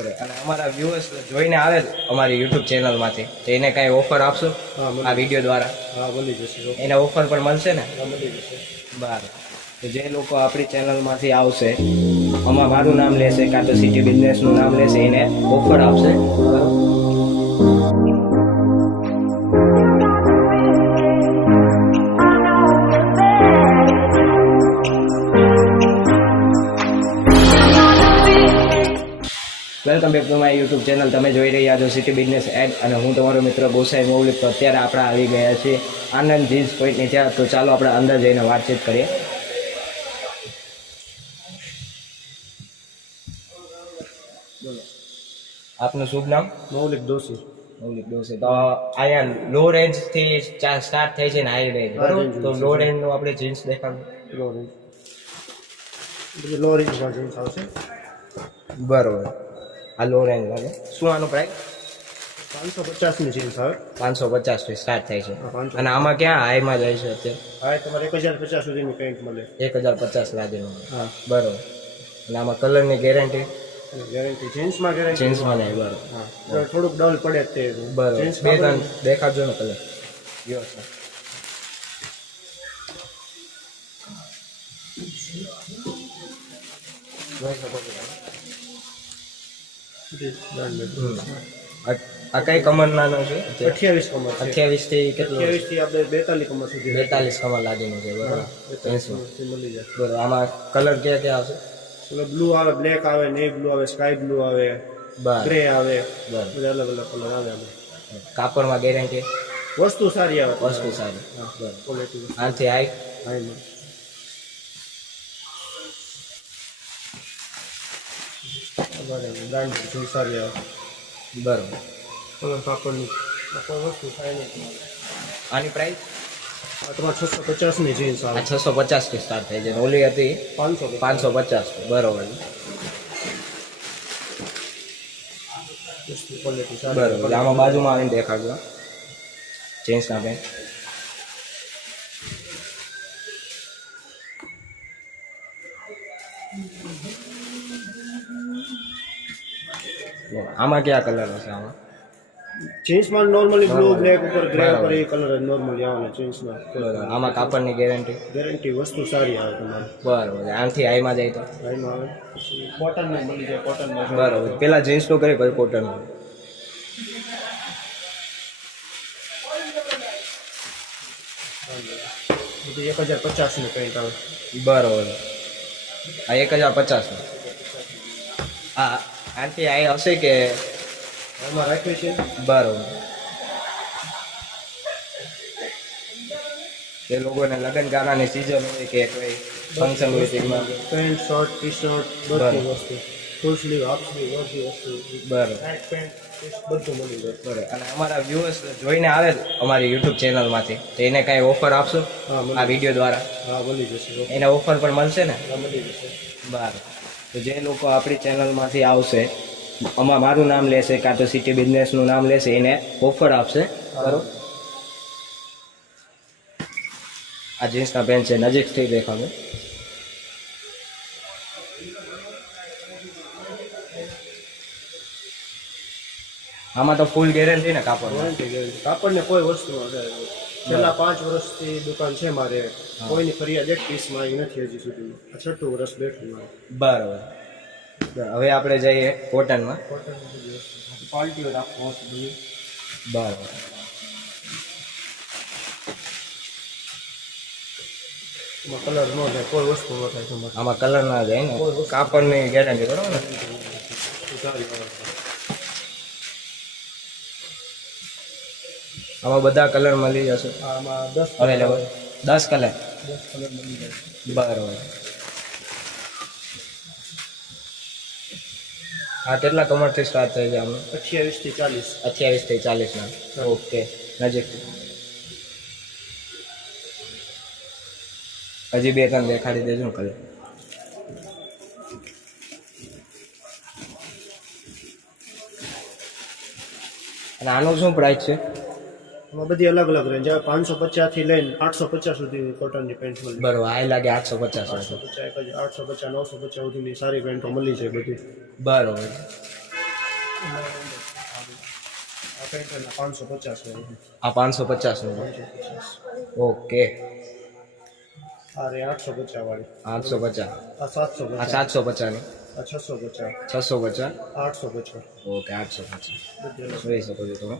અને અમારા વ્યુઅર્સ જોઈને આવે અમારી યુટ્યુબ ચેનલમાંથી તો એને કાંઈ ઓફર આપશો આ વિડીયો દ્વારા? હા, મળી જશે. એને ઓફર પણ મળશે ને? હા, મળી જશે. બરાબર. તો જે લોકો આપણી ચેનલમાંથી આવશે, આમાં મારું નામ લેશે કાં તો સિટી બિઝનેસનું નામ લેશે, એને ઓફર આપશે. બરાબર. Welcome back to my YouTube channel. તમે જોઈ રહ્યા છો સિટી બિઝનેસ એડ અને હું તમારો મિત્ર ગોસાઈ મૌલિક. તો અત્યારે આપણે આવી ગયા છીએ આનંદ જીન્સ પોઈન્ટની ત્યાં. તો ચાલો આપણે અંદર જઈને વાતચીત કરીએ. બોલો, આપનું શુભ નામ? મૌલિક દોશી. મૌલિક દોશી. તો અહીંયા લો રેન્જથી સ્ટાર્ટ થાય છે ને હાઈ રેન્જ, બરાબર? તો લો રેન્જનું આપણે જીન્સ દેખાડું. લો રેન્જ, લો રેન્જમાં જીન્સ આવશે. બરાબર. આ લો રેન્જ વાળે શું આનું પ્રાઇસ? 550ની જીન્સ આવે. 550 થી સ્ટાર્ટ થાય છે. 550. અને આમાં ક્યાં હાઈમાં જાય છે અત્યારે? હા, તમારે 1050 સુધીની પેન્ટ મળે. 1050 લાગેનું. હા, બરાબર. અને આમાં કલરની ગેરંટી? ગેરંટી જીન્સમાં ગેરંટી. જીન્સમાં નહીં. બરાબર. હા, થોડુંક ડલ પડે તે. બરાબર. જીન્સ બે ત્રણ દેખાડજો ને કલર. ગયો છે. આ કઈ કમરનાનો છે? 28 કમર છે. 28 થી કેટલું? 28 થી આપણે 42 કમર સુધી. 42 કમર લાગીનું છે. બરાબર. 42 મળી જાય. બરાબર. આમાં કલર ક્યાં ક્યાં આવશે? બ્લુ આવે, બ્લેક આવે, નેવી બ્લુ આવે, સ્કાય બ્લુ આવે, ગ્રે આવે. બરાબર. બધા અલગ અલગ કલર આવે. કાપડમાં ગેરંટી? વસ્તુ સારી આવે. વસ્તુ સારી. બરાબર. ક્વોલિટી આનાથી હાઈ? હાઈ. બ્રાન્ડ સારી આવે. બરાબર. કલર કાપડની કોઈ વસ્તુ થાય નહીં. આની પ્રાઇસ? આ તમારે 650ની જીન્સ આવે. આ 650 થી સ્ટાર્ટ થાય છે. ઓલી હતી 550. બરાબર. ક્વોલિટી સારી. બરાબર. આમાં બાજુમાં આવીને દેખાડજો જીન્સના પેન્ટ. આમાં કયા કલર હશે? આમાં જીન્સમાં નોર્મલી બ્લુ, બ્લેક ઉપર ગ્રે ઉપર એ કલર નોર્મલી આવે જીન્સમાં. આમાં કાપડની ગેરંટી? ગેરંટી વસ્તુ સારી આવે તમારે. બરાબર. આનાથી હાઈમાં જાય તો? હાઈમાં આવે. પછી કોટનમાં મળી જાય. કોટનમાં બરાબર. પેલા જીન્સનું કરી પછી કોટનનું. બધી 1050ની પેન્ટ આવે. બરાબર. આ 1050 હા. આનાથી હાઈ હશે કે? એમાં રાખીએ છીએ. બરાબર. એ લોકોને લગ્ન ગાળાની સિઝન હોય કે કોઈ ફંક્શન હોય તેમાં પેન્ટ, શર્ટ, ટી શર્ટ, બધી વસ્તુ. ફૂલ સ્લીવ, હાફ સ્લીવ, બધી વસ્તુ. બરાબર. નાઇટ પેન્ટ બધું મળી જાય. બરાબર. અને અમારા વ્યુઅર્સ જોઈને આવે અમારી યુટ્યુબ ચેનલમાંથી તો એને કાંઈ ઓફર આપશો આ વિડીયો દ્વારા? હા, મળી જશે. એને ઓફર પણ મળશે ને? હા, મળી જશે. બરાબર. તો જે લોકો આપણી ચેનલમાંથી આવશે, આમાં મારું નામ લેશે કાં તો સિટી બિઝનેસનું નામ લેશે, એને ઓફર આપશે. બરાબર. આ જીન્સના પેન્ટ છે. નજીકથી દેખાડો. આમાં તો ફૂલ ગેરંટી ને કાપડ? કાપડને કોઈ વસ્તુ છેલ્લા 5 વર્ષથી દુકાન છે મારે. કોઈની ફરિયાદ એક પીસમાં આવી નથી હજી સુધી. 6 વર્ષ બેઠું મારે. બરાબર. હવે આપણે જઈએ કોટનમાં. કોટન ક્વોલિટી રાખવું હશે બધી. બરાબર. એમાં કલર ન જાય, કોઈ વસ્તુ ન થાય તમારે. આમાં કલર ના જાય ને? કાપડની ગેરંટી બરાબર ને? સારી આમાં બધા કલર મળી જશે? આમાં 10 અવેલેબલ? 10 કલર? 10 કલર મળી જાય. બરાબર. હા, કેટલા કમરથી સ્ટાર્ટ થાય છે આમાં? 28 થી 40. 28 થી 40 ના. ઓકે. નજીક હજી બે ત્રણ દેખાડી દેજો ને કલર. અને આનું શું પ્રાઇસ છે? એમાં બધી અલગ અલગ રેન્જ આવે. 550 થી લઈને 850 સુધી કોટનની પેન્ટ મળી. બરોબર. આ લાગે 850. 850, 950 સુધીની સારી પેન્ટો મળી જાય બધી. બરોબર. આ પેન્ટના 550 આ 550નું છે. 550. ઓકે, આ રે 850 વાળી. 850. આ 750. આ 750 ની. આ 650. 650. 850. ઓકે, 850 બધે જોઈ શકો છો તમે.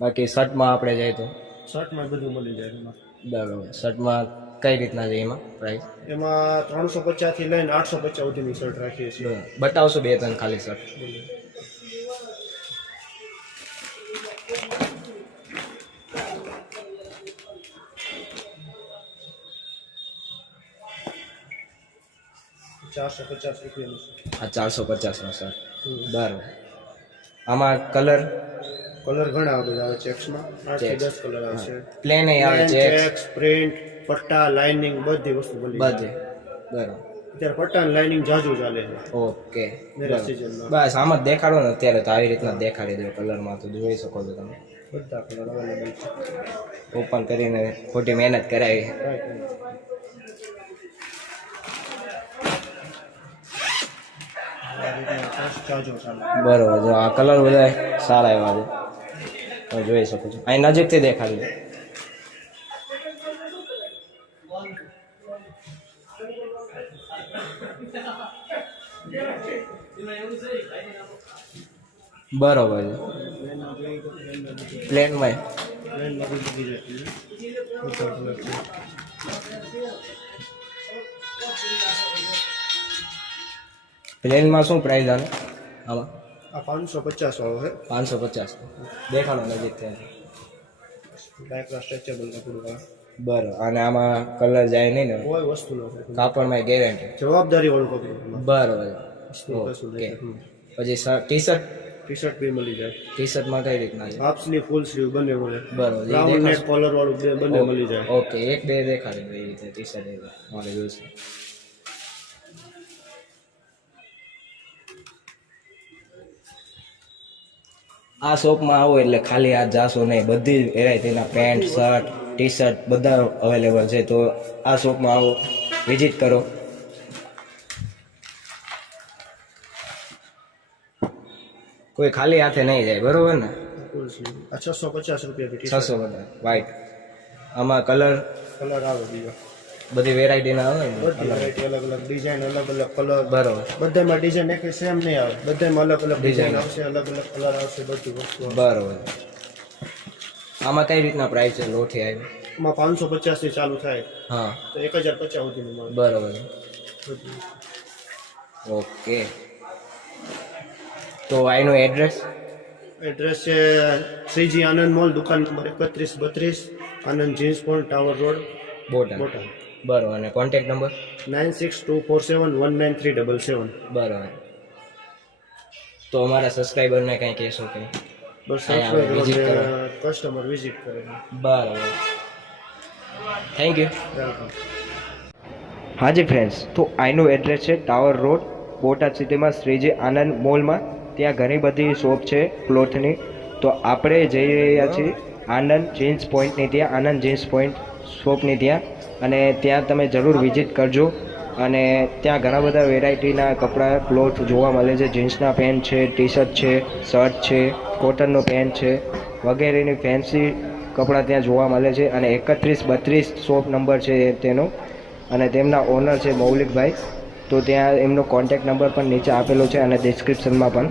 બાકી શર્ટમાં આપણે જાય તો શર્ટમાં બધું મળી જાય એમાં. બરાબર. શર્ટમાં કઈ રીતના છે એમાં પ્રાઇસ? એમાં 350 થી લઈને 850 સુધીની શર્ટ રાખીએ છીએ. બતાવશો 2-3 ખાલી શર્ટ? ₹450 આ 450નો શર્ટ. બરાબર. આમાં કલર ઘણા બધા આવે ચેક્સમાં. 8 થી 10 કલર આવશે. પ્લેન આવે છે, ચેક્સ, પ્રિન્ટ, પટ્ટા, લાઇનિંગ બધી વસ્તુ મળી જાય. બધે. બરાબર. અત્યારે પટ્ટા અને લાઇનિંગ જાજુ ચાલે છે ઓકે, મેરેજ સિઝનમાં. બસ આમ જ દેખાડો ને અત્યારે તો આવી રીતના દેખાડી દો. કલરમાં તો જોઈ શકો છો તમે. બધા કલર અવેલેબલ છે. ઓપન કરીને ખોટી મહેનત કરાવી. બરોબર. જો આ કલર બધા સારા એવા છે, તમે જોઈ શકો છો. અહીં નજીકથી દેખાડી દો. બરોબર છે. પ્લેનમાં પ્લેનમાં શું પ્રાઇસ આવે આમાં? આ 550 વાળો છે. 550. દેખાડો નજીક ત્યાં. ડાયક્રા સ્ટ્રેચેબલ કપડું આવે. બરોબર. અને આમાં કલર જાય નહીં ને? કોઈ વસ્તુ ન થાય. કાપડમાં ગેરંટી. જવાબદારી વાળું કપડું. બરોબર. ઓકે. પછી ટી-શર્ટ? ટી-શર્ટ બી મળી જાય. ટી-શર્ટમાં કઈ રીતના છે? હાફ સ્લીવ, ફૂલ સ્લીવ બંને મળે. બરોબર. રાઉન્ડ નેક કોલર વાળું બંને મળી જાય. ઓકે, 1-2 દેખાડી દો એ રીતે. ટી-શર્ટ મારે જોઈશે. આ શોપમાં આવો એટલે ખાલી આ જાશો નહીં. બધી વેરાયટીના પેન્ટ, શર્ટ, ટી શર્ટ બધા અવેલેબલ છે. તો આ શોપમાં આવો, વિઝિટ કરો. કોઈ ખાલી હાથે નહીં જાય, બરોબર ને? ફૂલ સ્લીવ. આ 650 રૂપિયા. 650 વ્હાઈટ. આમાં કલર આવે બીજા બધી વેરાયટીના આવે ને? બધી વેરાયટી અલગ અલગ ડિઝાઇન, અલગ અલગ કલર. બરોબર. બધામાં ડિઝાઇન એક સેમ નહીં આવે. બધામાં અલગ અલગ ડિઝાઇન આવશે, અલગ અલગ કલર આવશે, બધી વસ્તુ. બરોબર. આમાં કઈ રીતના પ્રાઇસ છે લોઠી આવી? એમાં 550 થી ચાલુ થાય. હા, તો 1050 સુધીનું મળે. બરોબર. ઓકે, તો આનું એડ્રેસ છે શ્રીજી આનંદ મોલ, દુકાન number 3132, Anand jeans point, tower road, Botad. બરોબર. અને કોન્ટેક્ટ નંબર 9624719377. બરોબર. તો અમારા સબસ્ક્રાઈબરને કંઈ કહેશો કે? બસ કસ્ટમર વિઝિટ કરે. બરાબર. Thank you. વેલકમ. હાજી ફ્રેન્ડ્સ, તો આનું એડ્રેસ છે ટાવર રોડ, બોટાદ સિટીમાં શ્રીજી આનંદ મોલમાં. ત્યાં ઘણી બધી શોપ છે ક્લોથની. તો આપણે જઈ રહ્યા છીએ આનંદ જીન્સ પોઈન્ટની ત્યાં, આનંદ જીન્સ પોઈન્ટ શોપની ત્યાં. અને ત્યાં તમે જરૂર વિઝિટ કરજો. અને ત્યાં ઘણા બધા વેરાયટીના કપડાં, ક્લોથ જોવા મળે છે. જીન્સના પેન્ટ છે, ટી શર્ટ છે, શર્ટ છે, કોટનનો પેન્ટ છે, વગેરેની ફેન્સી કપડાં ત્યાં જોવા મળે છે. અને 3132 શોપ નંબર છે તેનો. અને તેમના ઓનર છે મૌલિકભાઈ. તો ત્યાં એમનો કોન્ટેક્ટ નંબર પણ નીચે આપેલો છે અને ડિસ્ક્રિપ્શનમાં પણ.